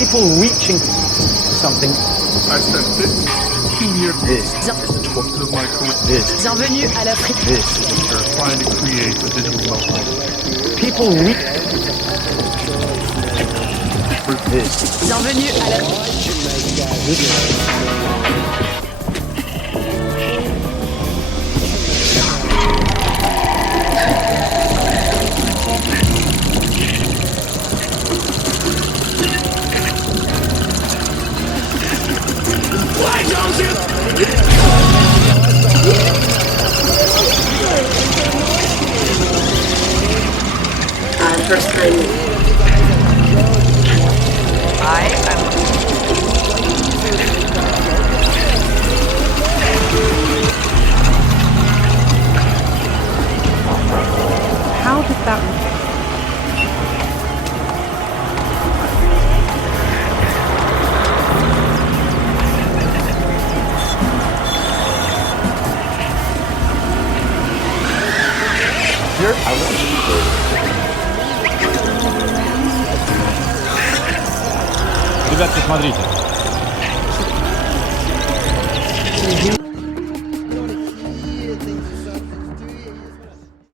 People reaching something. I spent 15 years This. of my career This. Bienvenue à l'Afrique. This. trying to create a digital world. People this. Bienvenue à la... First time. How did that... Here, I want Ребятки, смотрите.